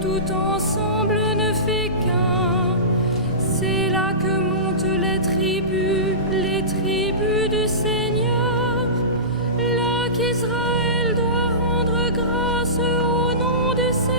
tout ensemble ne fait qu'un. C'est là que montent les tribus du Seigneur, là qu'Israël doit rendre grâce au nom du Seigneur.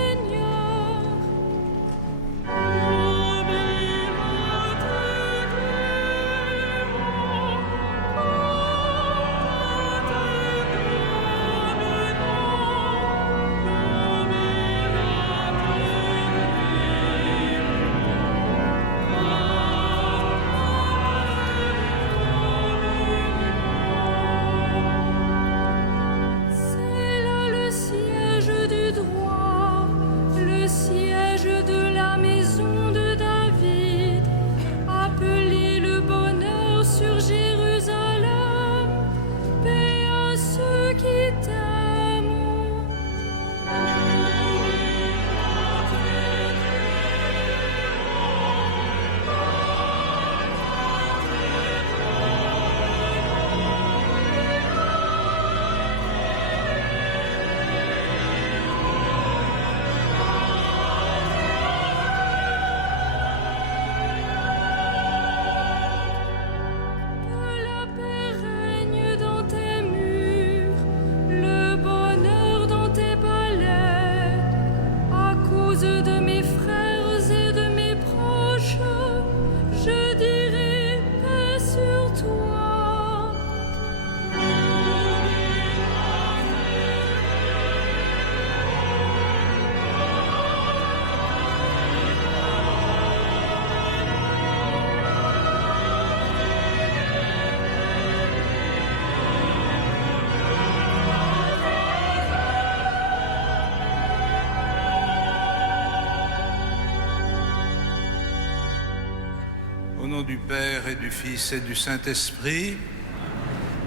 Au nom du Père et du Fils et du Saint-Esprit,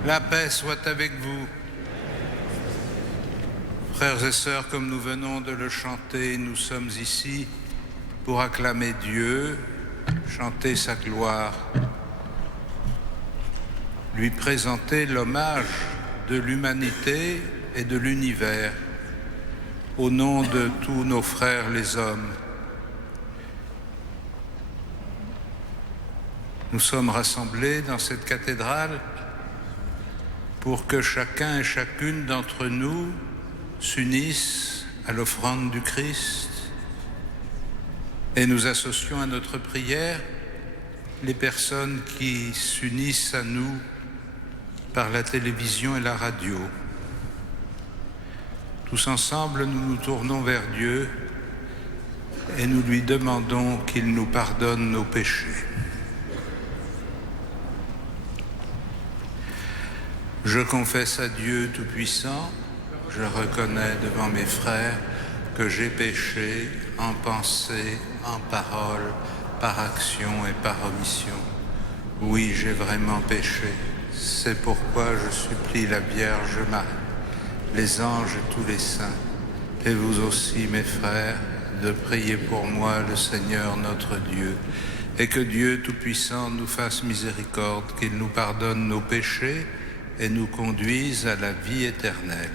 la paix soit avec vous. Frères et sœurs, comme nous venons de le chanter, nous sommes ici pour acclamer Dieu, chanter sa gloire, lui présenter l'hommage de l'humanité et de l'univers, au nom de tous nos frères les hommes. Nous sommes rassemblés dans cette cathédrale pour que chacun et chacune d'entre nous s'unissent à l'offrande du Christ et nous associons à notre prière les personnes qui s'unissent à nous par la télévision et la radio. Tous ensemble, nous nous tournons vers Dieu et nous lui demandons qu'il nous pardonne nos péchés. Je confesse à Dieu Tout-Puissant, je reconnais devant mes frères que j'ai péché en pensée, en parole, par action et par omission. Oui, j'ai vraiment péché. C'est pourquoi je supplie la Vierge Marie, les anges et tous les saints, et vous aussi, mes frères, de prier pour moi le Seigneur notre Dieu, et que Dieu Tout-Puissant nous fasse miséricorde, qu'il nous pardonne nos péchés et nous conduise à la vie éternelle.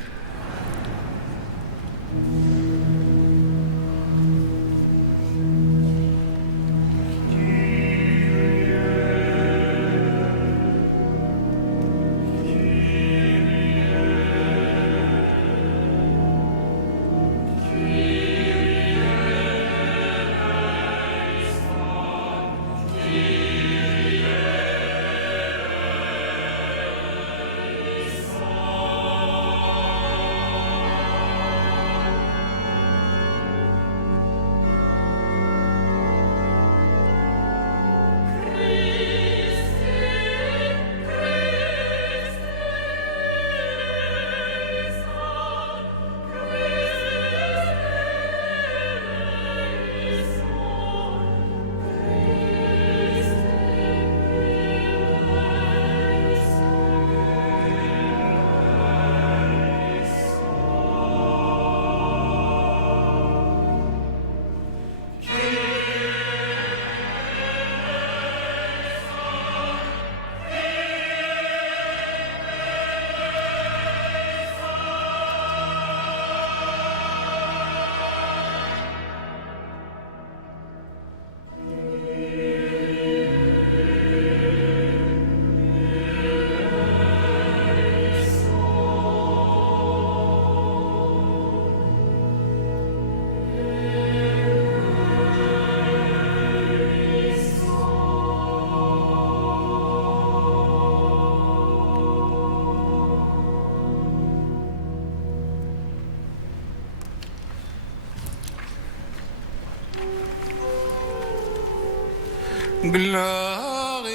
Gloria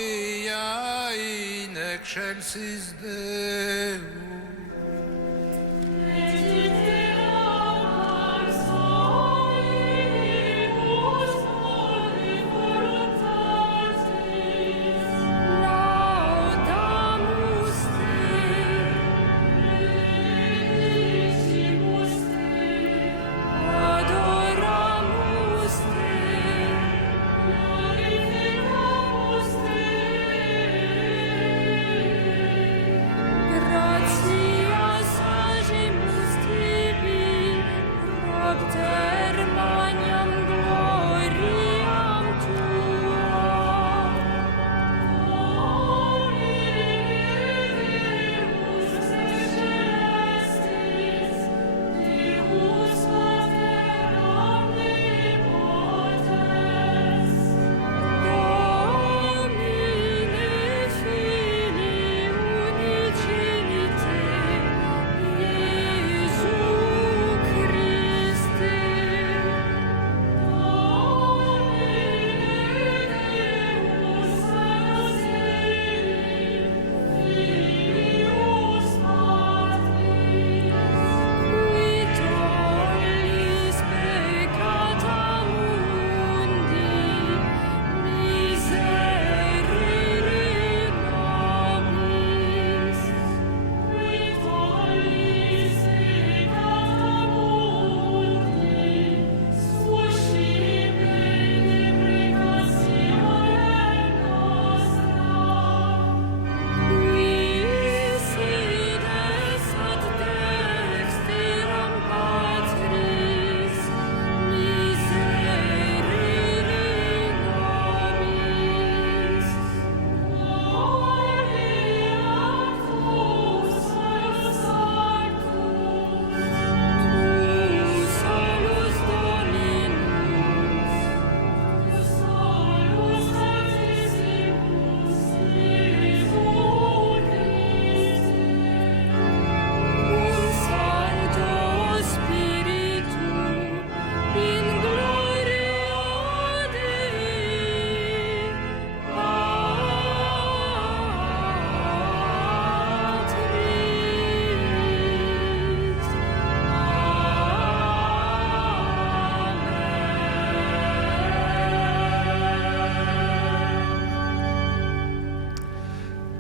in excelsis Deo.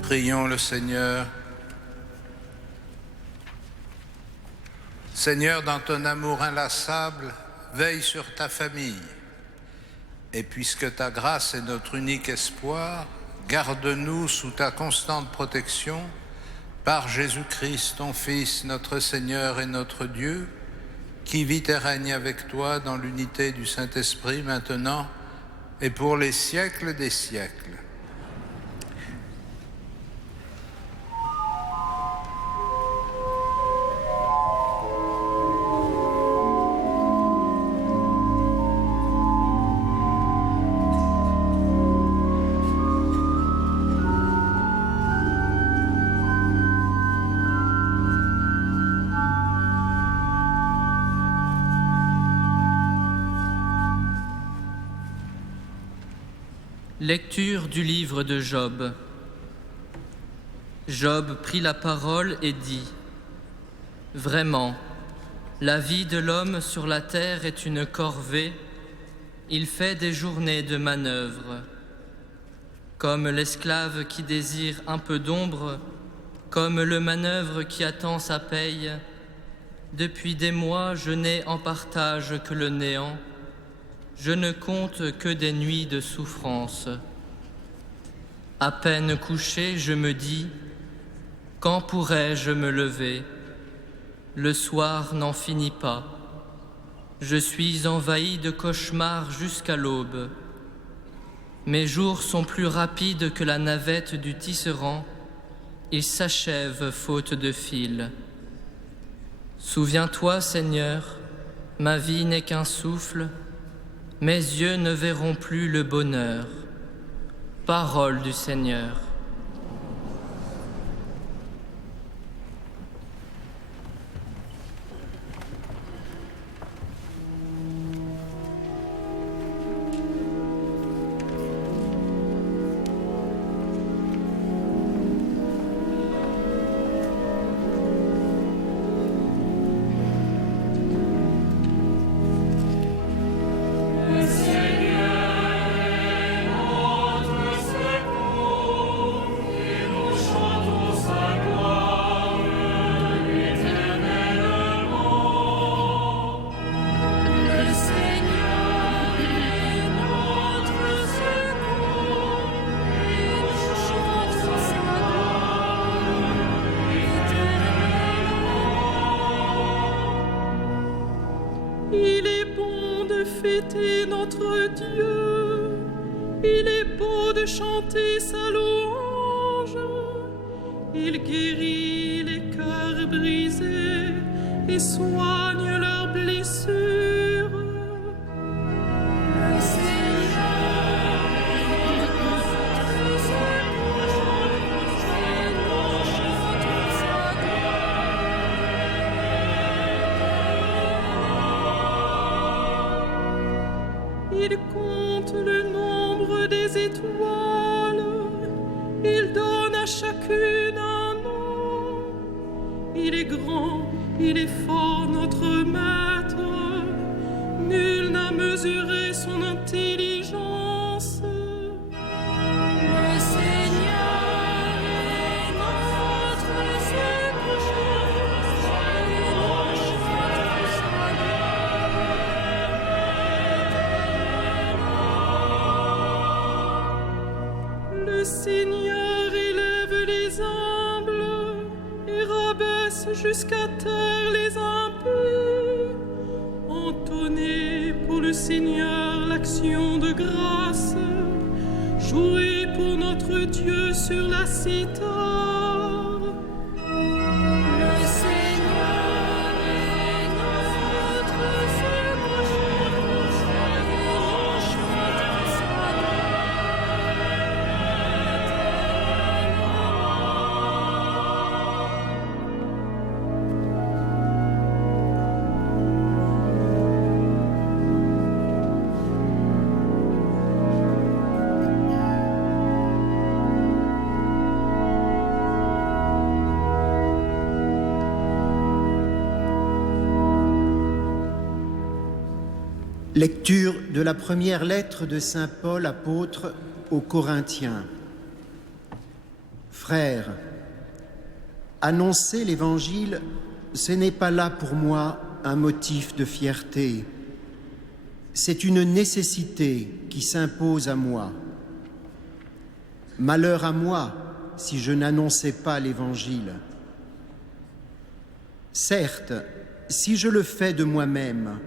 Prions le Seigneur. Seigneur, dans ton amour inlassable, veille sur ta famille. Et puisque ta grâce est notre unique espoir, garde-nous sous ta constante protection, par Jésus-Christ, ton Fils, notre Seigneur et notre Dieu, qui vit et règne avec toi dans l'unité du Saint-Esprit, maintenant et pour les siècles des siècles. Lecture du livre de Job. Job prit la parole et dit : Vraiment, la vie de l'homme sur la terre est une corvée, il fait des journées de manœuvre. Comme l'esclave qui désire un peu d'ombre, comme le manœuvre qui attend sa paye, depuis des mois je n'ai en partage que le néant. Je ne compte que des nuits de souffrance. À peine couché, je me dis : quand pourrais-je me lever ? Le soir n'en finit pas. Je suis envahi de cauchemars jusqu'à l'aube. Mes jours sont plus rapides que la navette du tisserand. Ils s'achèvent faute de fil. Souviens-toi, Seigneur, ma vie n'est qu'un souffle. Mes yeux ne verront plus le bonheur. Parole du Seigneur. de fêter notre Dieu. Il est beau de chanter sa louange. Il guérit les cœurs brisés et soigne leurs blessures. Le Seigneur est notre secours, et nous chantons sa gloire. Il compte le nombre des étoiles. Il donne à chacune un nom. Il est grand, il est fort, notre maître. Nul n'a mesuré son intelligence. Le Seigneur est notre secours, et nous chantons sa gloire. Le Seigneur élève les humbles et rabaisse jusqu'à terre les impies. Entonnez pour le Seigneur l'action de grâce. Jouez pour notre Dieu sur la cithare. Le Seigneur est notre secours, et nous chantons sa Lecture de la première lettre de saint Paul apôtre aux Corinthiens. Frères, annoncer l'Évangile, ce n'est pas là pour moi un motif de fierté. C'est une nécessité qui s'impose à moi. Malheur à moi si je n'annonçais pas l'Évangile. Certes, si je le fais de moi-même,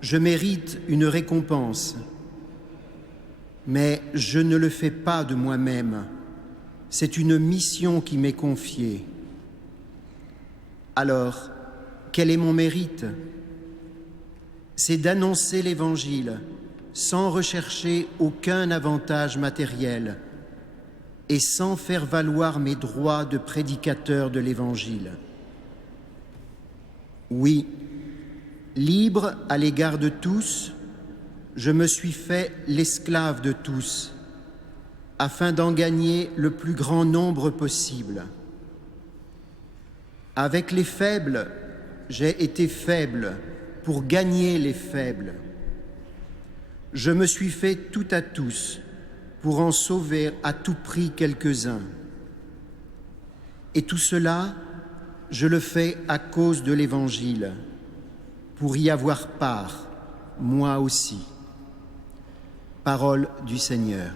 je mérite une récompense, mais je ne le fais pas de moi-même. C'est une mission qui m'est confiée. Alors, quel est mon mérite? C'est d'annoncer l'Évangile sans rechercher aucun avantage matériel et sans faire valoir mes droits de prédicateur de l'Évangile. Oui, libre à l'égard de tous, je me suis fait l'esclave de tous, afin d'en gagner le plus grand nombre possible. Avec les faibles, j'ai été faible pour gagner les faibles. Je me suis fait tout à tous pour en sauver à tout prix quelques-uns. Et tout cela, je le fais à cause de l'Évangile, pour y avoir part, moi aussi. Parole du Seigneur.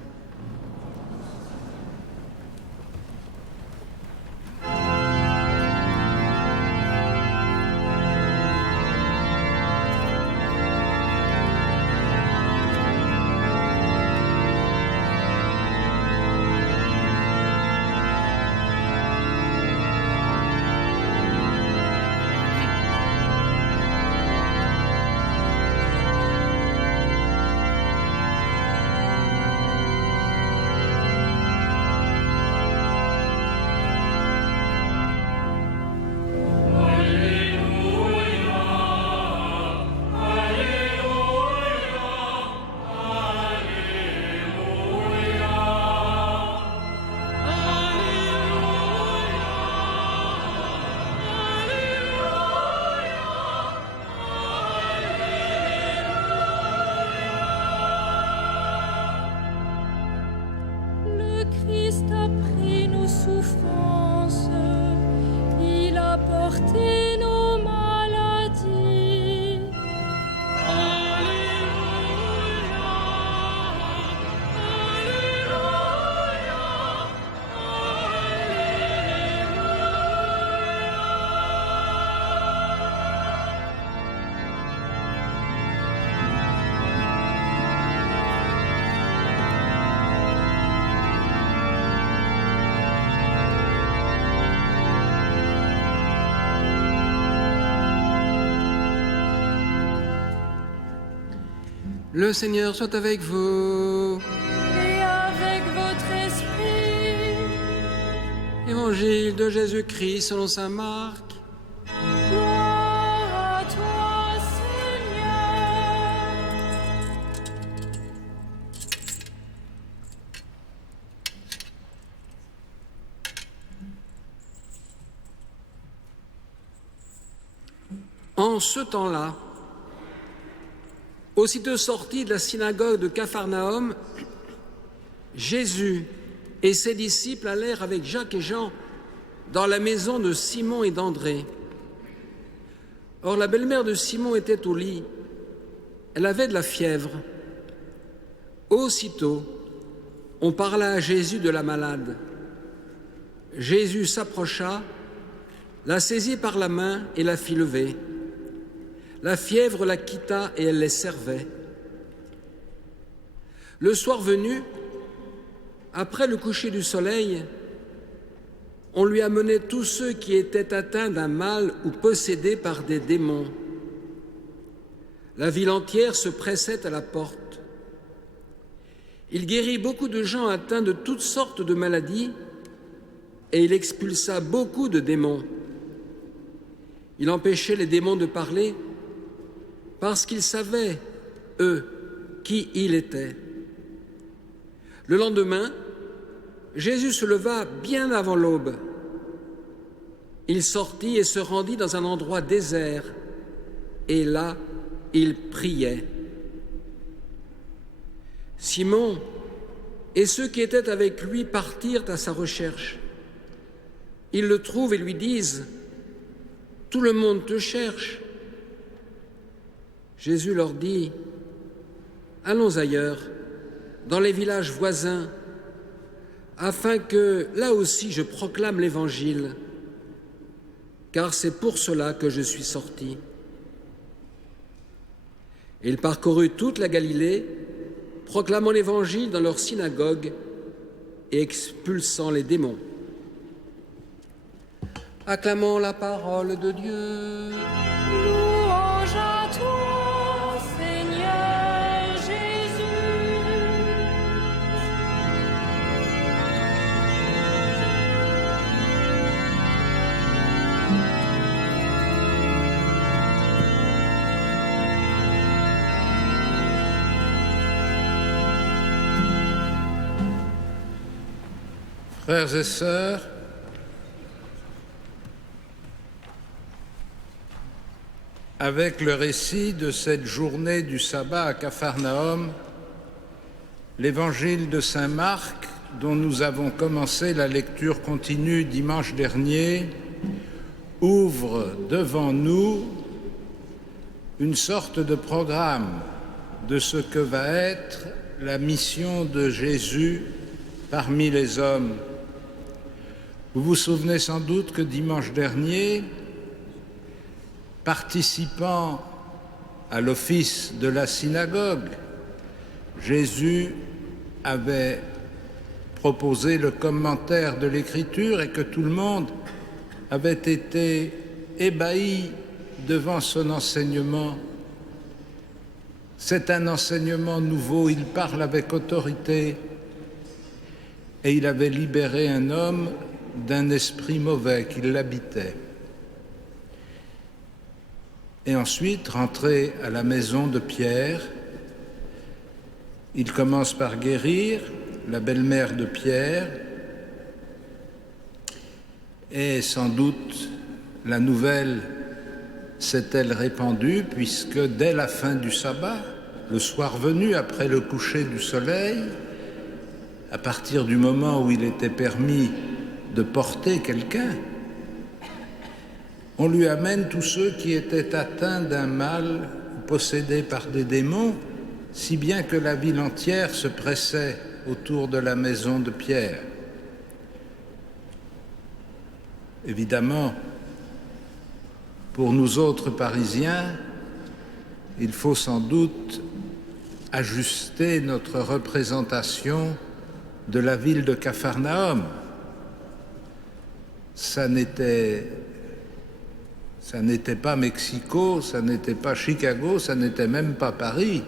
Le Seigneur soit avec vous. Et avec votre esprit. Évangile de Jésus-Christ selon saint Marc. Gloire à toi, Seigneur. En ce temps-là, aussitôt sorti de la synagogue de Capharnaüm, Jésus et ses disciples allèrent avec Jacques et Jean dans la maison de Simon et d'André. Or, la belle-mère de Simon était au lit. Elle avait de la fièvre. Aussitôt, on parla à Jésus de la malade. Jésus s'approcha, la saisit par la main et la fit lever. La fièvre la quitta et elle les servait. Le soir venu, après le coucher du soleil, on lui amenait tous ceux qui étaient atteints d'un mal ou possédés par des démons. La ville entière se pressait à la porte. Il guérit beaucoup de gens atteints de toutes sortes de maladies et il expulsa beaucoup de démons. Il empêchait les démons de parler parce qu'ils savaient, eux, qui il était. Le lendemain, Jésus se leva bien avant l'aube. Il sortit et se rendit dans un endroit désert, et là, il priait. Simon et ceux qui étaient avec lui partirent à sa recherche. Ils le trouvent et lui disent « Tout le monde te cherche ». Jésus leur dit « Allons ailleurs, dans les villages voisins, afin que, là aussi, je proclame l'Évangile, car c'est pour cela que je suis sorti. » Et il parcourut toute la Galilée, proclamant l'Évangile dans leurs synagogues et expulsant les démons. Acclamons la parole de Dieu. Louange à toi, Seigneur Jésus. Frères et sœurs, avec le récit de cette journée du sabbat à Capharnaüm, l'évangile de saint Marc, dont nous avons commencé la lecture continue dimanche dernier, ouvre devant nous une sorte de programme de ce que va être la mission de Jésus parmi les hommes. Vous vous souvenez sans doute que dimanche dernier, participant à l'office de la synagogue, Jésus avait proposé le commentaire de l'Écriture et que tout le monde avait été ébahi devant son enseignement. C'est un enseignement nouveau, il parle avec autorité et il avait libéré un homme d'un esprit mauvais qui l'habitait. Et ensuite, rentré à la maison de Pierre, il commence par guérir la belle-mère de Pierre, et sans doute la nouvelle s'est-elle répandue, puisque dès la fin du sabbat, le soir venu, après le coucher du soleil, à partir du moment où il était permis de porter quelqu'un, on lui amène tous ceux qui étaient atteints d'un mal, possédés par des démons, si bien que la ville entière se pressait autour de la maison de Pierre. Évidemment, pour nous autres Parisiens, il faut sans doute ajuster notre représentation de la ville de Capharnaüm. Ça n'était pas Mexico, ça n'était pas Chicago, ça n'était même pas Paris.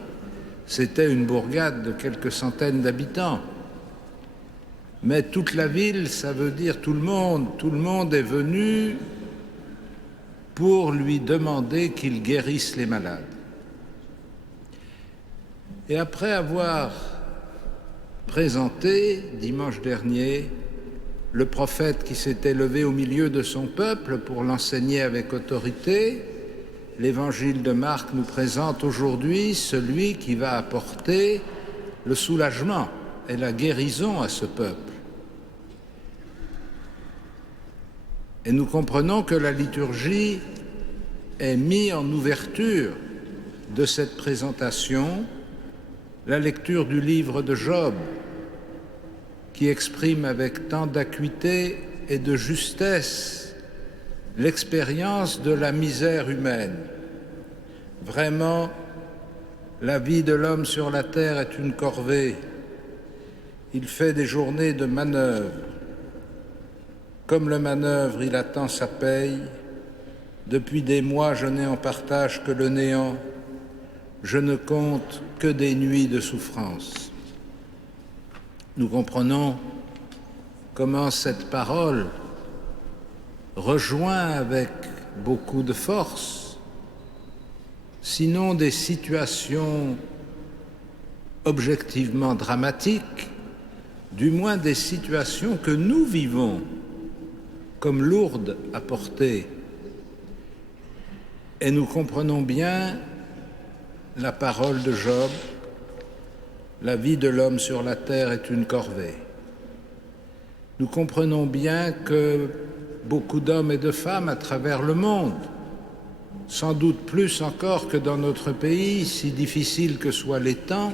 c'était une bourgade de quelques centaines d'habitants. Mais toute la ville, ça veut dire tout le monde est venu pour lui demander qu'il guérisse les malades. Et après avoir présenté, dimanche dernier, le prophète qui s'était levé au milieu de son peuple pour l'enseigner avec autorité, l'évangile de Marc nous présente aujourd'hui celui qui va apporter le soulagement et la guérison à ce peuple. Et nous comprenons que la liturgie est mise en ouverture de cette présentation, la lecture du livre de Job, qui exprime avec tant d'acuité et de justesse l'expérience de la misère humaine. Vraiment, la vie de l'homme sur la terre est une corvée. Il fait des journées de manœuvre. Comme le manœuvre, il attend sa paye. Depuis des mois, je n'ai en partage que le néant. Je ne compte que des nuits de souffrance. Nous comprenons comment cette parole rejoint avec beaucoup de force, sinon des situations objectivement dramatiques, du moins des situations que nous vivons comme lourdes à porter. Et nous comprenons bien la parole de Job, la vie de l'homme sur la terre est une corvée. Nous comprenons bien que beaucoup d'hommes et de femmes à travers le monde, sans doute plus encore que dans notre pays, si difficiles que soient les temps,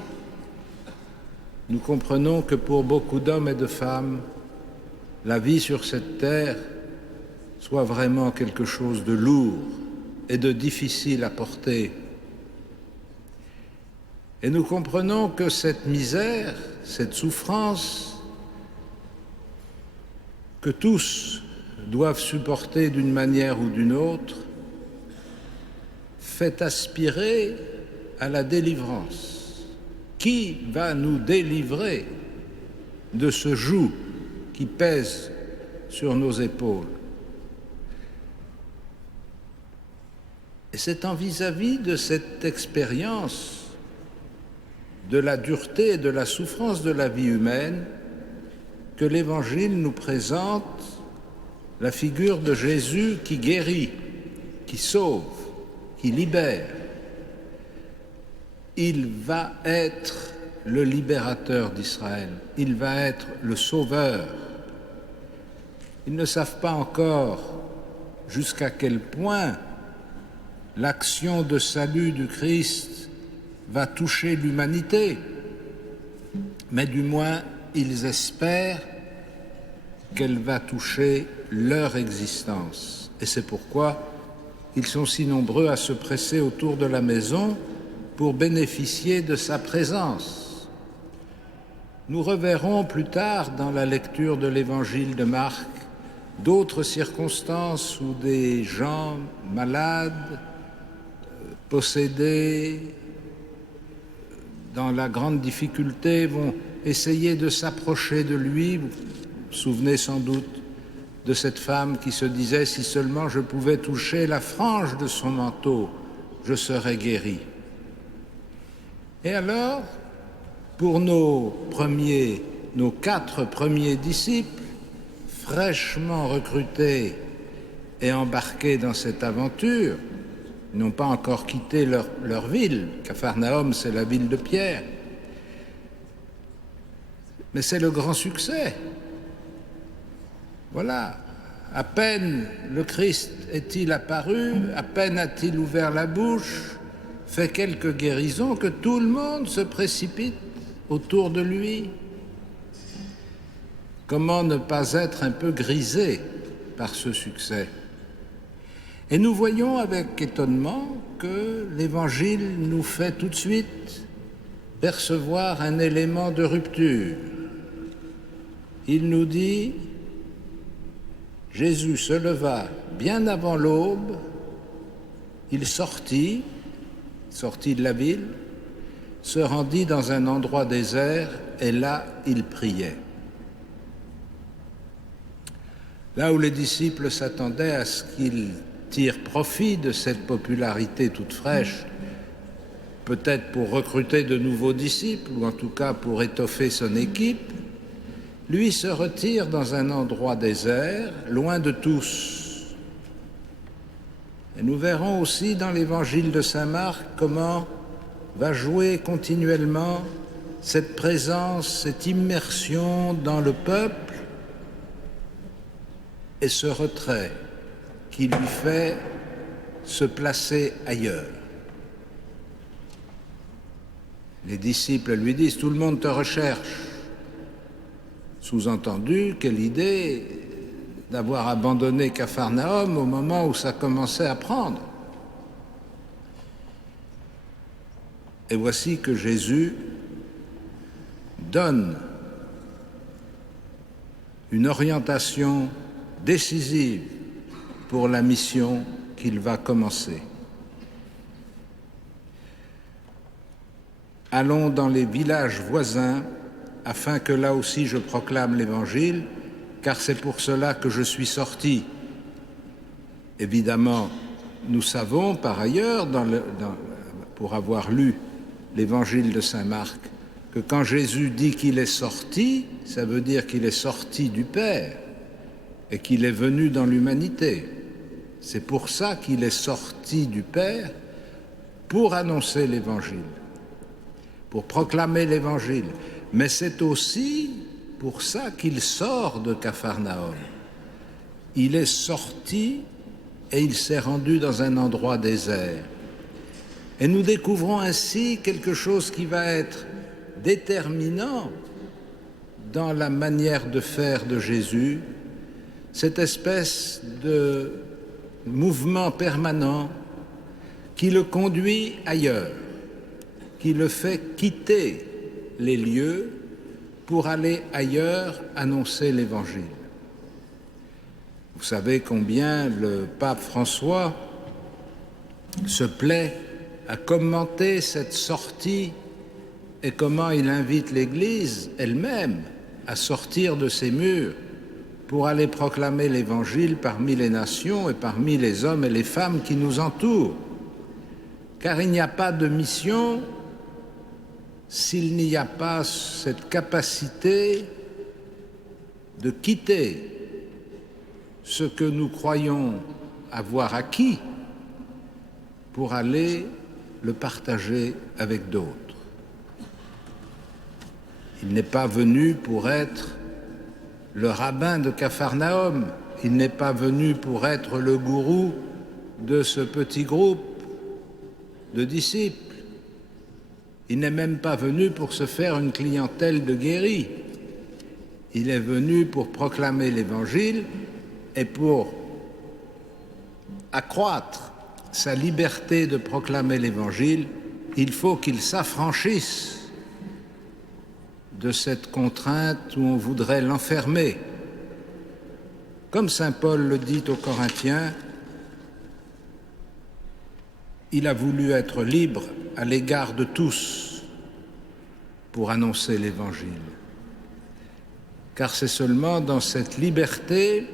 nous comprenons que pour beaucoup d'hommes et de femmes, la vie sur cette terre soit vraiment quelque chose de lourd et de difficile à porter. Et nous comprenons que cette misère, cette souffrance, que tous doivent supporter d'une manière ou d'une autre, fait aspirer à la délivrance. Qui va nous délivrer de ce joug qui pèse sur nos épaules? Et c'est en vis-à-vis de cette expérience de la dureté et de la souffrance de la vie humaine que l'Évangile nous présente la figure de Jésus qui guérit, qui sauve, qui libère. Il va être le libérateur d'Israël, il va être le sauveur. Ils ne savent pas encore jusqu'à quel point l'action de salut du Christ va toucher l'humanité, mais du moins ils espèrent qu'elle va toucher leur existence. Et c'est pourquoi ils sont si nombreux à se presser autour de la maison pour bénéficier de sa présence. Nous reverrons plus tard dans la lecture de l'évangile de Marc d'autres circonstances où des gens malades, possédés, dans la grande difficulté, vont essayer de s'approcher de lui. Vous vous souvenez sans doute de cette femme qui se disait « Si seulement je pouvais toucher la frange de son manteau, je serais guérie. » Et alors, pour nos 4 premiers disciples, fraîchement recrutés et embarqués dans cette aventure, ils n'ont pas encore quitté leur ville. Capharnaüm, c'est la ville de Pierre. Mais c'est le grand succès. Voilà. À peine le Christ est-il apparu, à peine a-t-il ouvert la bouche, fait quelques guérisons, que tout le monde se précipite autour de lui. Comment ne pas être un peu grisé par ce succès? Et nous voyons avec étonnement que l'Évangile nous fait tout de suite percevoir un élément de rupture. Il nous dit « Jésus se leva bien avant l'aube, il sortit de la ville, se rendit dans un endroit désert et là il priait. Là où les disciples s'attendaient à ce qu'il tire profit de cette popularité toute fraîche, peut-être pour recruter de nouveaux disciples ou en tout cas pour étoffer son équipe, lui se retire dans un endroit désert, loin de tous. Et nous verrons aussi dans l'évangile de saint Marc comment va jouer continuellement cette présence, cette immersion dans le peuple et ce retrait qui lui fait se placer ailleurs. Les disciples lui disent « Tout le monde te recherche ». Sous-entendu, quelle idée d'avoir abandonné Capharnaüm au moment où ça commençait à prendre. Et voici que Jésus donne une orientation décisive pour la mission qu'il va commencer. Allons dans les villages voisins afin que là aussi je proclame l'Évangile, car c'est pour cela que je suis sorti. Évidemment, nous savons par ailleurs, pour avoir lu l'Évangile de saint Marc, que quand Jésus dit qu'il est sorti, ça veut dire qu'il est sorti du Père et qu'il est venu dans l'humanité. C'est pour ça qu'il est sorti du Père pour annoncer l'Évangile, pour proclamer l'Évangile. Mais c'est aussi pour ça qu'il sort de Capharnaüm. Il est sorti et il s'est rendu dans un endroit désert. Et nous découvrons ainsi quelque chose qui va être déterminant dans la manière de faire de Jésus, cette espèce de mouvement permanent qui le conduit ailleurs, qui le fait quitter les lieux pour aller ailleurs annoncer l'Évangile. Vous savez combien le pape François se plaît à commenter cette sortie et comment il invite l'Église elle-même à sortir de ses murs pour aller proclamer l'Évangile parmi les nations et parmi les hommes et les femmes qui nous entourent. Car il n'y a pas de mission s'il n'y a pas cette capacité de quitter ce que nous croyons avoir acquis pour aller le partager avec d'autres. Il n'est pas venu pour être le rabbin de Capharnaüm, il n'est pas venu pour être le gourou de ce petit groupe de disciples. Il n'est même pas venu pour se faire une clientèle de guéris. Il est venu pour proclamer l'Évangile et pour accroître sa liberté de proclamer l'Évangile, il faut qu'il s'affranchisse de cette contrainte où on voudrait l'enfermer. Comme saint Paul le dit aux Corinthiens, il a voulu être libre à l'égard de tous pour annoncer l'Évangile. Car c'est seulement dans cette liberté,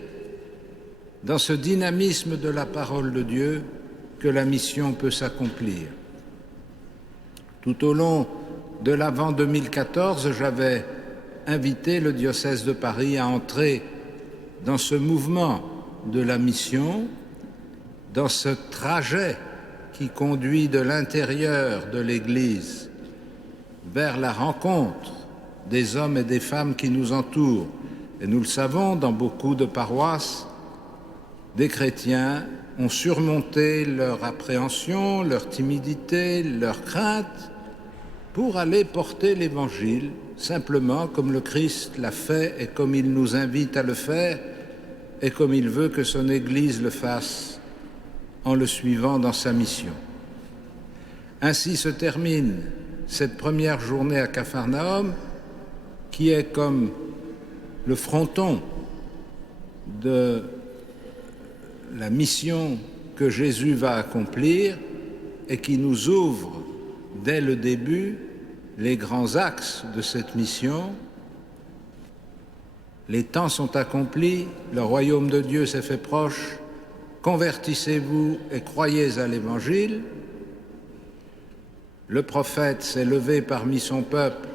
dans ce dynamisme de la parole de Dieu, que la mission peut s'accomplir. Tout au long de l'Avent 2014, j'avais invité le diocèse de Paris à entrer dans ce mouvement de la mission, dans ce trajet qui conduit de l'intérieur de l'Église vers la rencontre des hommes et des femmes qui nous entourent. Et nous le savons, dans beaucoup de paroisses, des chrétiens ont surmonté leur appréhension, leur timidité, leur crainte pour aller porter l'Évangile, simplement comme le Christ l'a fait et comme il nous invite à le faire et comme il veut que son Église le fasse en le suivant dans sa mission. Ainsi se termine cette première journée à Capharnaüm, qui est comme le fronton de la mission que Jésus va accomplir et qui nous ouvre dès le début les grands axes de cette mission. Les temps sont accomplis, le royaume de Dieu s'est fait proche, convertissez-vous et croyez à l'Évangile. Le prophète s'est levé parmi son peuple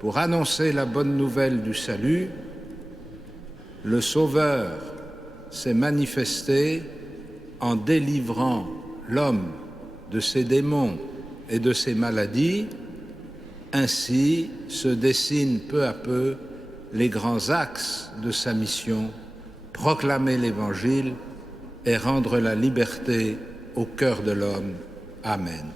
pour annoncer la bonne nouvelle du salut. Le Sauveur s'est manifesté en délivrant l'homme de ses démons et de ses maladies. Ainsi se dessinent peu à peu les grands axes de sa mission, proclamer l'Évangile et rendre la liberté au cœur de l'homme. Amen.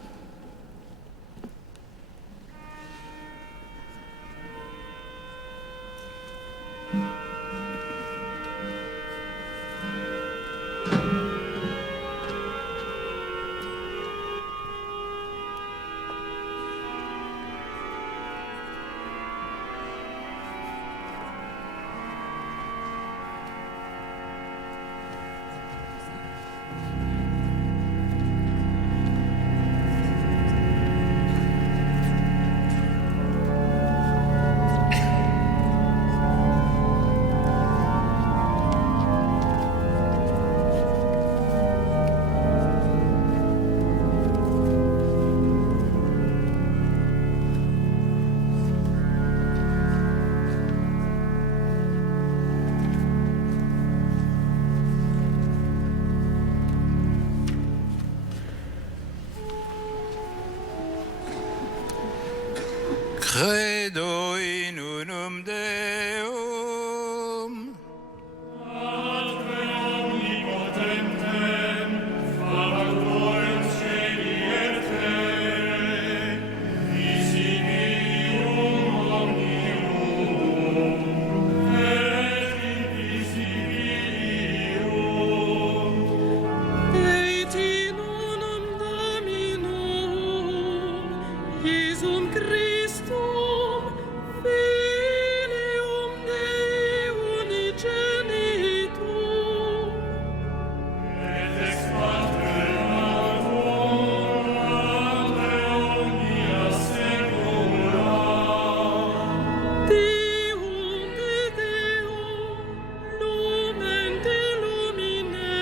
Credo in unum Deum. Ad omnipotentem, Factor caeli et terrae, visibilium omnium, et invisibilium. Et in unum Dominum, Iesum Christum, Filium Dei unigenitum, Et ex paternatum ante omnia saecula, Deum de Deo, lumen de lumine,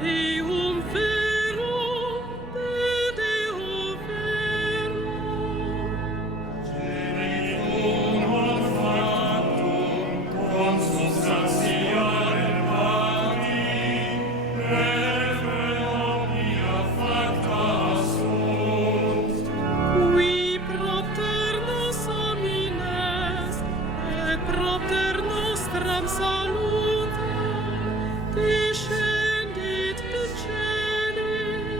Deum verum de Deo verum. genitum ad factum consubstantiare Patri, et omnia facta sunt. Qui propter nos homines, et propter nostram salutem, descendit de celis.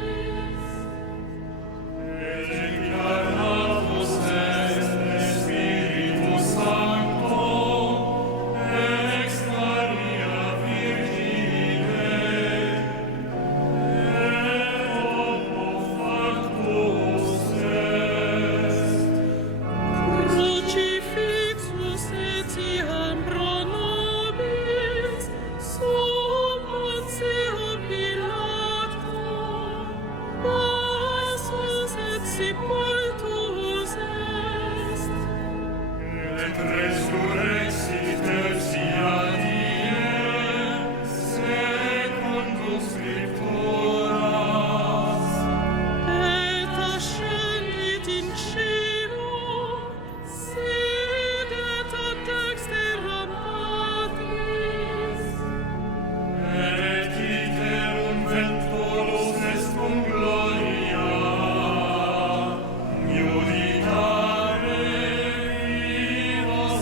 Et incarnatus est Spiritus Sancto, ex Maria Virgine, et homo factus est. Crucifixus etiam pro nobis, sum Pontio Pilato, passus et sepultus est. Et resurrexit tertia die, secundum Scripturas, Et ascendit in caelum, sedet ad dexteram Patris. et iterum venturus est cum gloria, iudicare vivos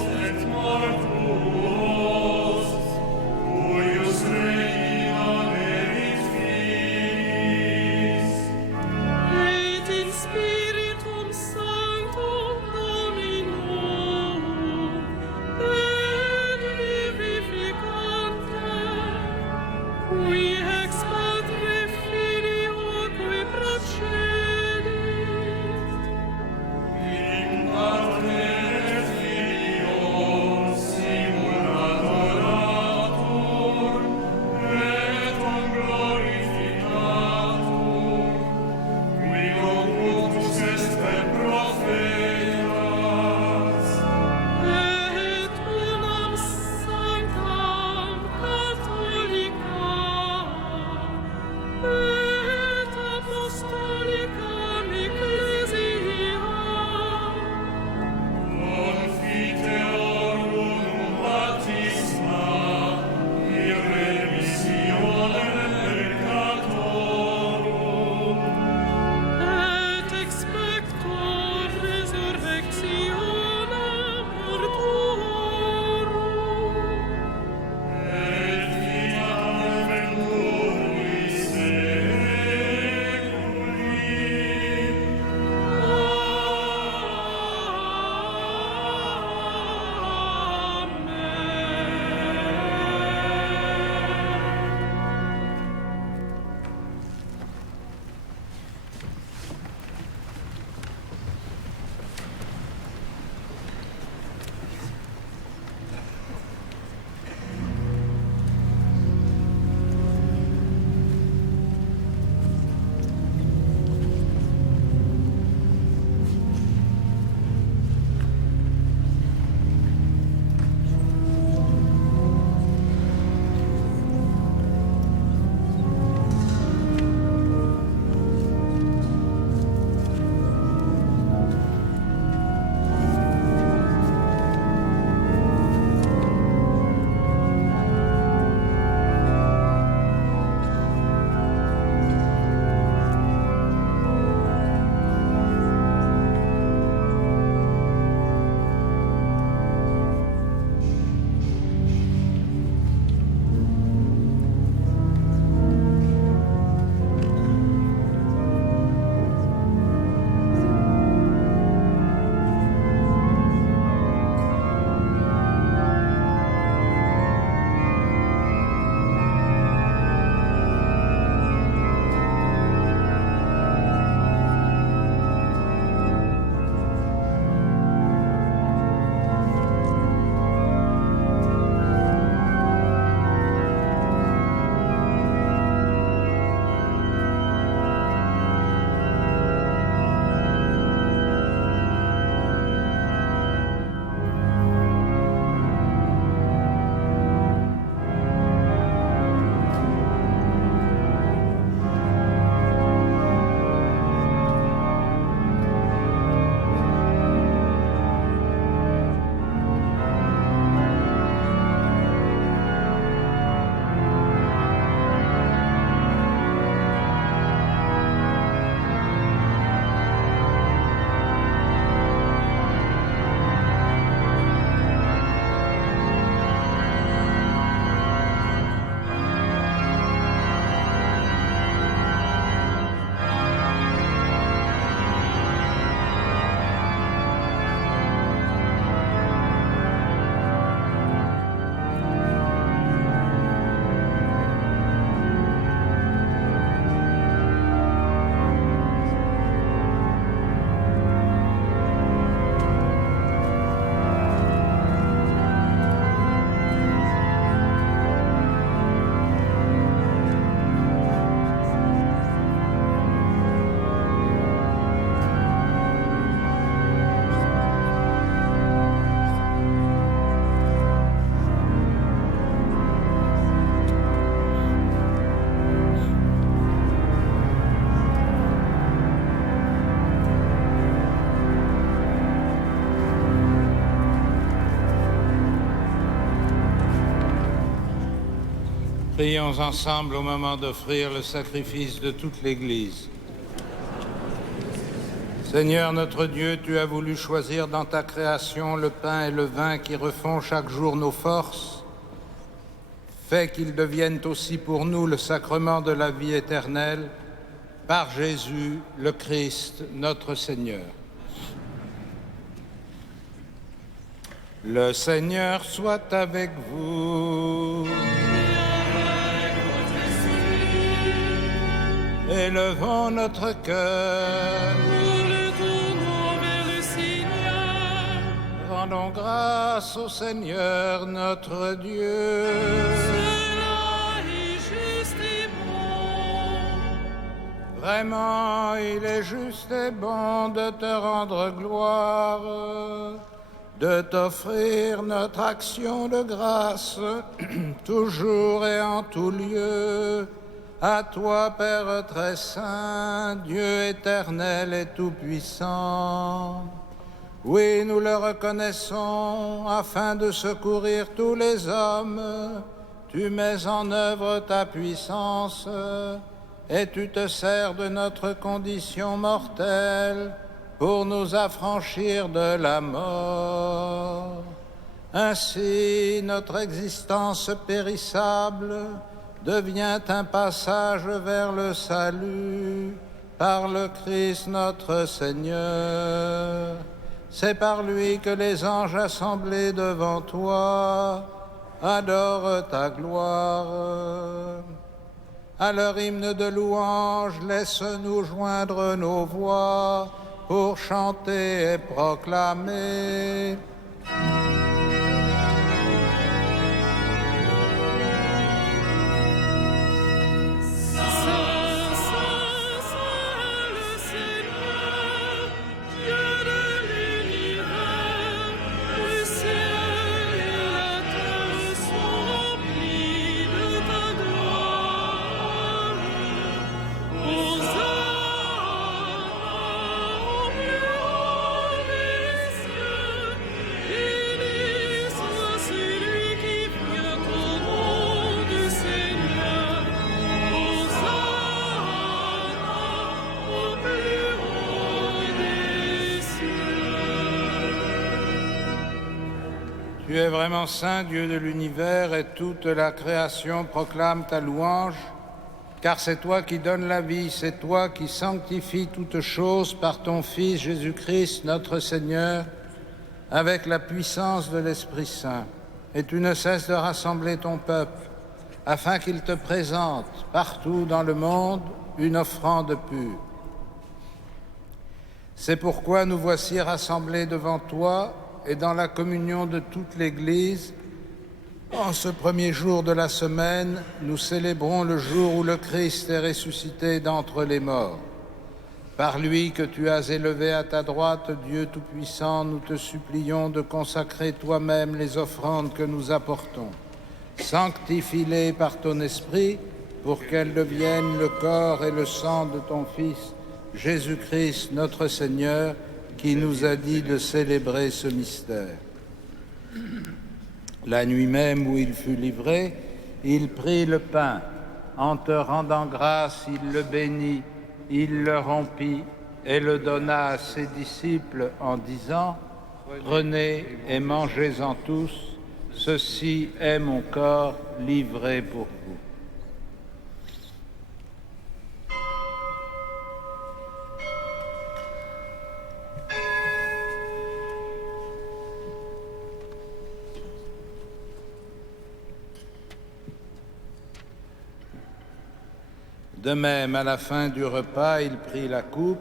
Prions ensemble au moment d'offrir le sacrifice de toute l'Église. Seigneur notre Dieu, tu as voulu choisir dans ta création le pain et le vin qui refont chaque jour nos forces. Fais qu'ils deviennent aussi pour nous le sacrement de la vie éternelle, par Jésus le Christ, notre Seigneur. Le Seigneur soit avec vous. Élevons notre cœur. Nous le tournons vers le Seigneur. Rendons grâce au Seigneur notre Dieu. Cela est juste et bon. Vraiment, il est juste et bon de te rendre gloire, de t'offrir notre action de grâce, toujours et en tout lieu. À toi, Père très saint, Dieu éternel et tout-puissant. Oui, nous le reconnaissons, afin de secourir tous les hommes, tu mets en œuvre ta puissance, et tu te sers de notre condition mortelle pour nous affranchir de la mort. Ainsi, notre existence périssable devient un passage vers le salut par le Christ notre Seigneur. C'est par lui que les anges assemblés devant toi adorent ta gloire. À leur hymne de louange, laisse-nous joindre nos voix pour chanter et proclamer. Tu es vraiment saint, Dieu de l'univers, et toute la création proclame ta louange, car c'est toi qui donnes la vie, c'est toi qui sanctifies toutes choses par ton Fils Jésus-Christ, notre Seigneur, avec la puissance de l'Esprit Saint. Et tu ne cesses de rassembler ton peuple, afin qu'il te présente partout dans le monde une offrande pure. C'est pourquoi nous voici rassemblés devant toi, et dans la communion de toute l'Église, en ce premier jour de la semaine, nous célébrons le jour où le Christ est ressuscité d'entre les morts. Par lui que tu as élevé à ta droite, Dieu Tout-Puissant, nous te supplions de consacrer toi-même les offrandes que nous apportons. Sanctifie-les par ton Esprit, pour qu'elles deviennent le corps et le sang de ton Fils, Jésus-Christ, notre Seigneur, qui nous a dit de célébrer ce mystère. La nuit même où il fut livré, il prit le pain. En te rendant grâce, il le bénit, il le rompit et le donna à ses disciples en disant « Prenez et mangez-en tous, ceci est mon corps livré pour vous. » De même, à la fin du repas, il prit la coupe.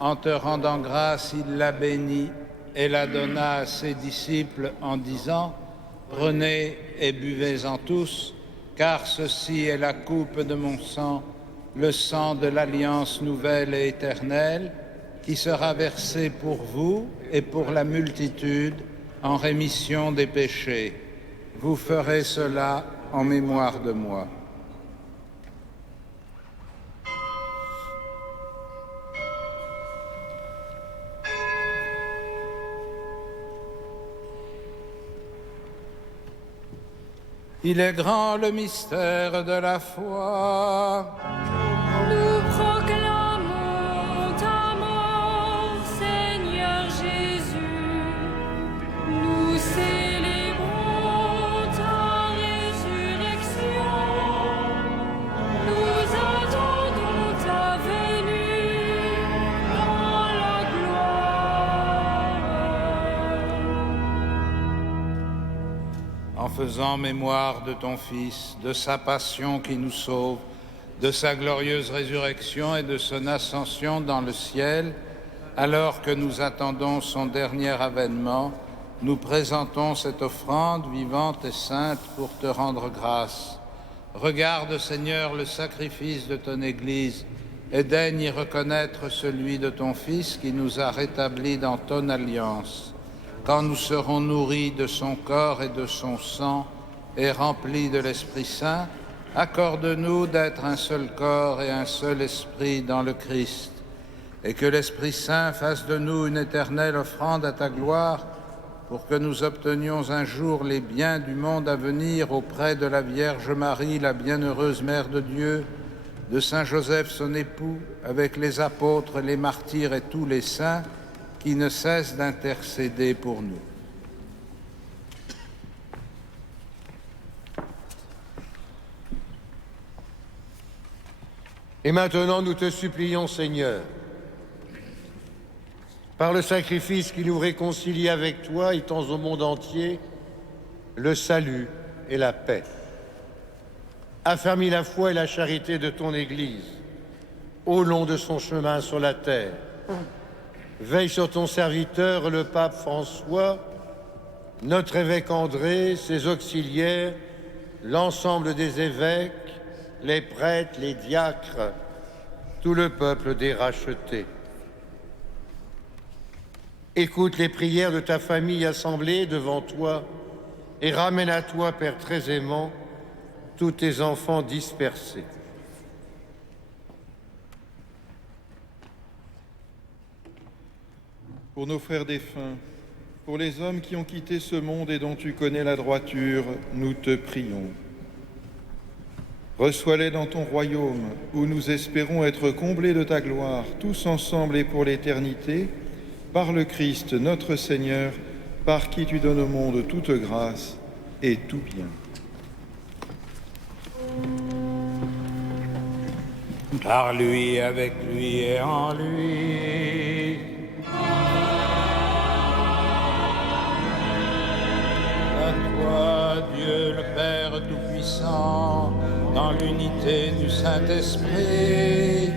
En te rendant grâce, il la bénit et la donna à ses disciples en disant « Prenez et buvez-en tous, car ceci est la coupe de mon sang, le sang de l'alliance nouvelle et éternelle, qui sera versé pour vous et pour la multitude en rémission des péchés. Vous ferez cela en mémoire de moi. » Il est grand le mystère de la foi. Nous proclamons ta mort, Seigneur Jésus. Nous célébrons ta résurrection. Nous attendons ta venue dans la gloire. En faisant mémoire de ton Fils, de sa passion qui nous sauve, de sa glorieuse résurrection et de son ascension dans le ciel, alors que nous attendons son dernier avènement, nous présentons cette offrande vivante et sainte pour te rendre grâce. Regarde, Seigneur, le sacrifice de ton Église et daigne y reconnaître celui de ton Fils qui nous a rétablis dans ton alliance. Quand nous serons nourris de son corps et de son sang et remplis de l'Esprit Saint, accorde-nous d'être un seul corps et un seul esprit dans le Christ, et que l'Esprit Saint fasse de nous une éternelle offrande à ta gloire, pour que nous obtenions un jour les biens du monde à venir auprès de la Vierge Marie, la bienheureuse Mère de Dieu, de Saint Joseph son époux, avec les apôtres, les martyrs et tous les saints, qui ne cessent d'intercéder pour nous. Et maintenant, nous te supplions, Seigneur, par le sacrifice qui nous réconcilie avec toi, étends au monde entier le salut et la paix. Affermis la foi et la charité de ton Église au long de son chemin sur la terre. Veille sur ton serviteur, le pape François, notre évêque André, ses auxiliaires, l'ensemble des évêques, les prêtres, les diacres, tout le peuple des rachetés. Écoute les prières de ta famille assemblée devant toi et ramène à toi, Père très aimant, tous tes enfants dispersés. Pour nos frères défunts, pour les hommes qui ont quitté ce monde et dont tu connais la droiture, nous te prions. Reçois-les dans ton royaume, où nous espérons être comblés de ta gloire, tous ensemble et pour l'éternité, par le Christ notre Seigneur, par qui tu donnes au monde toute grâce et tout bien. Par lui, avec lui et en lui. À toi, Dieu le Père Tout-Puissant, dans l'unité du Saint-Esprit.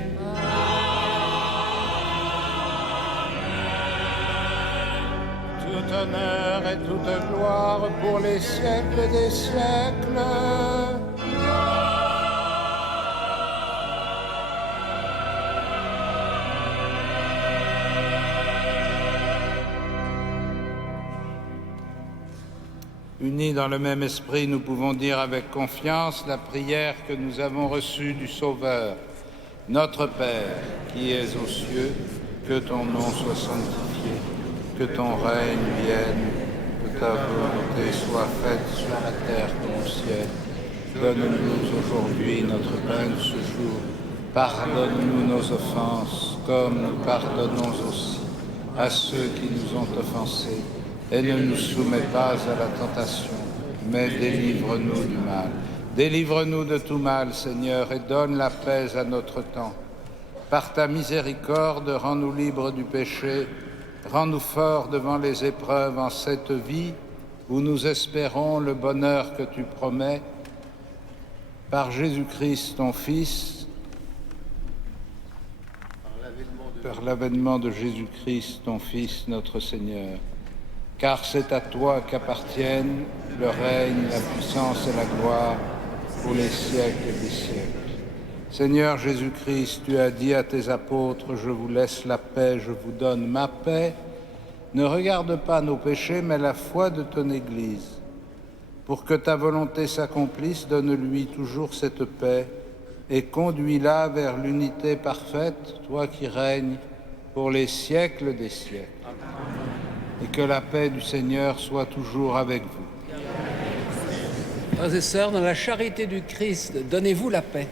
Tout honneur et toute gloire pour les siècles des siècles. Unis dans le même esprit, nous pouvons dire avec confiance la prière que nous avons reçue du Sauveur. Notre Père, qui es aux cieux, que ton nom soit sanctifié, que ton règne vienne, que ta volonté soit faite sur la terre comme au ciel. Donne-nous aujourd'hui notre pain de ce jour. Pardonne-nous nos offenses, comme nous pardonnons aussi à ceux qui nous ont offensés. Et ne nous soumets pas à la tentation, mais délivre-nous du mal. Délivre-nous de tout mal, Seigneur, et donne la paix à notre temps. Par ta miséricorde, rends-nous libres du péché, rends-nous forts devant les épreuves en cette vie où nous espérons le bonheur que tu promets. Par Jésus-Christ, ton Fils, par l'avènement de Jésus-Christ, ton Fils, notre Seigneur. Car c'est à toi qu'appartiennent le règne, la puissance et la gloire pour les siècles des siècles. Seigneur Jésus-Christ, tu as dit à tes apôtres, je vous laisse la paix, je vous donne ma paix. Ne regarde pas nos péchés, mais la foi de ton Église. Pour que ta volonté s'accomplisse, donne-lui toujours cette paix et conduis-la vers l'unité parfaite, toi qui règnes pour les siècles des siècles. Et que la paix du Seigneur soit toujours avec vous. Frères et sœurs, dans la charité du Christ, donnez-vous la paix.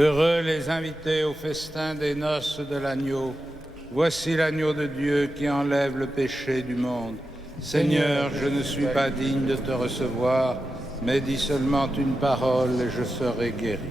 Heureux les invités au festin des noces de l'agneau. Voici l'agneau de Dieu qui enlève le péché du monde. Seigneur, je ne suis pas digne de te recevoir, mais dis seulement une parole et je serai guéri.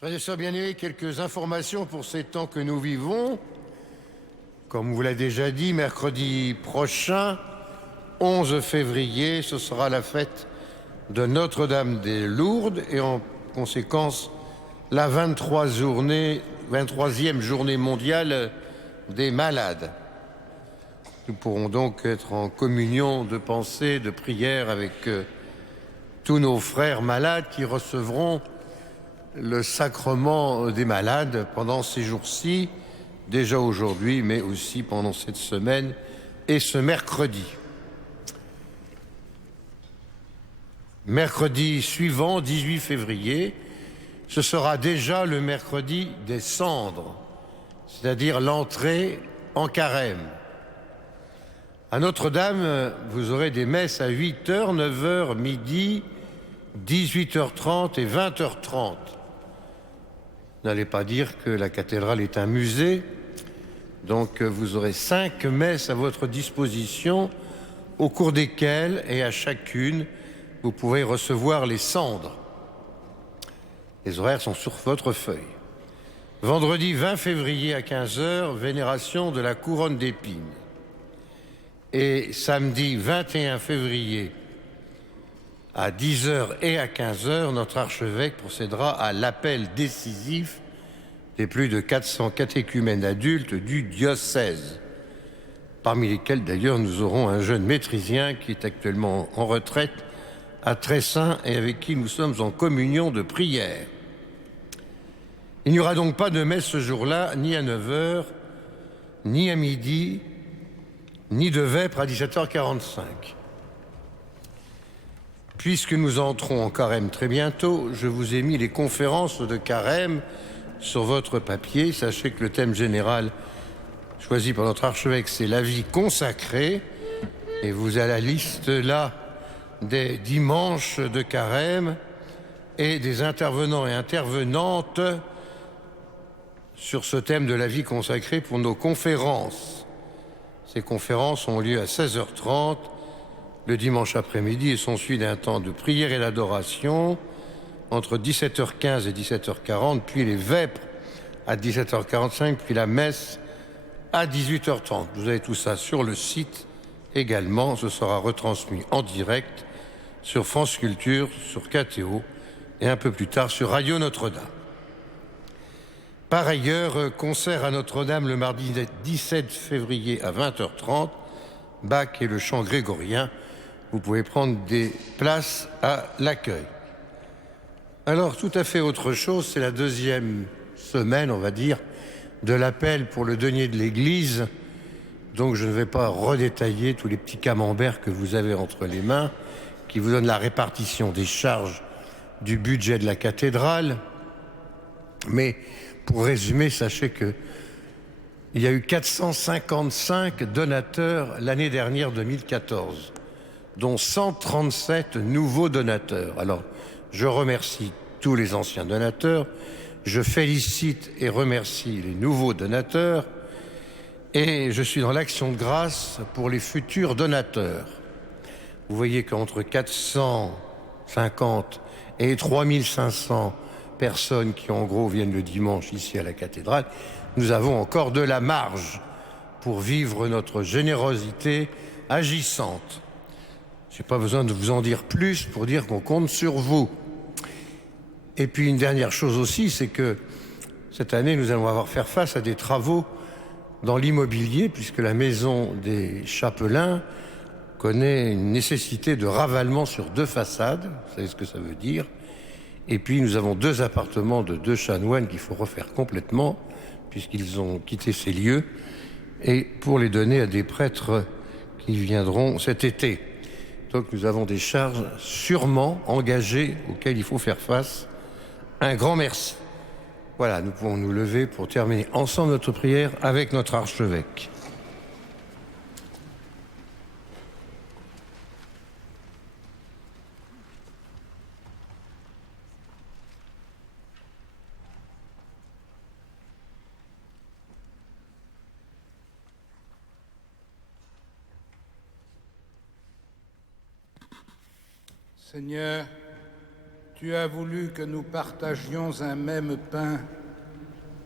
Frères et sœurs bien-aimés, quelques informations pour ces temps que nous vivons. Comme vous l'a déjà dit, mercredi prochain, 11 février, ce sera la fête de Notre-Dame des Lourdes et en conséquence la 23e journée mondiale des malades. Nous pourrons donc être en communion de pensée, de prière avec tous nos frères malades qui recevront le sacrement des malades pendant ces jours-ci, déjà aujourd'hui, mais aussi pendant cette semaine et ce mercredi. Mercredi suivant, 18 février, ce sera déjà le mercredi des cendres, c'est-à-dire l'entrée en carême. À Notre-Dame, vous aurez des messes à 8h, 9h, midi, 18h30 et 20h30. N'allez pas dire que la cathédrale est un musée. Donc vous aurez 5 messes à votre disposition, au cours desquelles, et à chacune, vous pourrez recevoir les cendres. Les horaires sont sur votre feuille. Vendredi 20 février à 15h, vénération de la couronne d'épines. Et samedi 21 février à 10h et à 15h, notre archevêque procédera à l'appel décisif des plus de 400 catéchumènes adultes du diocèse, parmi lesquels d'ailleurs nous aurons un jeune maîtrisien qui est actuellement en retraite à Tressin et avec qui nous sommes en communion de prière. Il n'y aura donc pas de messe ce jour-là, ni à 9h, ni à midi, ni de vêpres à 17h45. Puisque nous entrons en carême très bientôt, je vous ai mis les conférences de carême sur votre papier. Sachez que le thème général choisi par notre archevêque, c'est la vie consacrée. Et vous avez la liste là des dimanches de carême et des intervenants et intervenantes sur ce thème de la vie consacrée pour nos conférences. Ces conférences ont lieu à 16h30 le dimanche après-midi et sont suivies d'un temps de prière et d'adoration entre 17h15 et 17h40, puis les vêpres à 17h45, puis la messe à 18h30. Vous avez tout ça sur le site également. Ce sera retransmis en direct sur France Culture, sur KTO et un peu plus tard sur Radio Notre-Dame. Par ailleurs, concert à Notre-Dame le mardi 17 février à 20h30, Bach et le chant grégorien. Vous pouvez prendre des places à l'accueil. Alors, tout à fait autre chose, c'est la deuxième semaine, on va dire, de l'appel pour le denier de l'Église. Donc, je ne vais pas redétailler tous les petits camemberts que vous avez entre les mains, qui vous donnent la répartition des charges du budget de la cathédrale. Mais, pour résumer, sachez que il y a eu 455 donateurs l'année dernière, 2014, dont 137 nouveaux donateurs. Alors, je remercie tous les anciens donateurs, je félicite et remercie les nouveaux donateurs, et je suis dans l'action de grâce pour les futurs donateurs. Vous voyez qu'entre 450 et 3500 personnes qui, en gros, viennent le dimanche ici à la cathédrale, nous avons encore de la marge pour vivre notre générosité agissante. Je n'ai pas besoin de vous en dire plus pour dire qu'on compte sur vous. Et puis une dernière chose aussi, c'est que cette année, nous allons avoir à faire face à des travaux dans l'immobilier, puisque la maison des Chapelains connaît une nécessité de ravalement sur 2 façades. Vous savez ce que ça veut dire. Et puis nous avons 2 appartements de 2 chanoines qu'il faut refaire complètement, puisqu'ils ont quitté ces lieux, et pour les donner à des prêtres qui viendront cet été. Donc nous avons des charges sûrement engagées auxquelles il faut faire face. Un grand merci. Voilà, nous pouvons nous lever pour terminer ensemble notre prière avec notre archevêque. Seigneur, Tu as voulu que nous partagions un même pain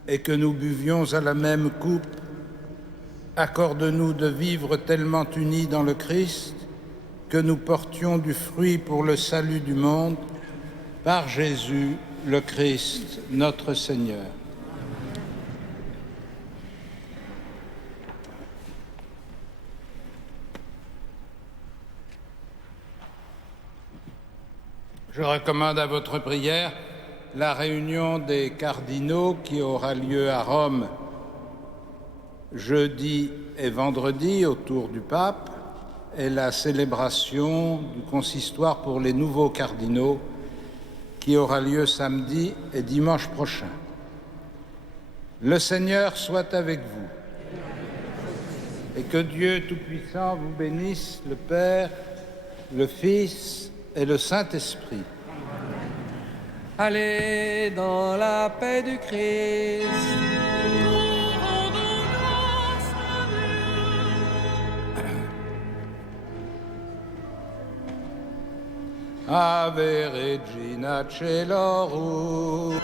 et que nous buvions à la même coupe. Accorde-nous de vivre tellement unis dans le Christ que nous portions du fruit pour le salut du monde, par Jésus le Christ, notre Seigneur. Je recommande à votre prière la réunion des cardinaux qui aura lieu à Rome jeudi et vendredi autour du pape et la célébration du consistoire pour les nouveaux cardinaux qui aura lieu samedi et dimanche prochain. Le Seigneur soit avec vous et que Dieu Tout-Puissant vous bénisse, le Père, le Fils et le Saint-Esprit. Allez dans la paix du Christ. Nous rendons grâce à Dieu. Ave Regina Caelorum.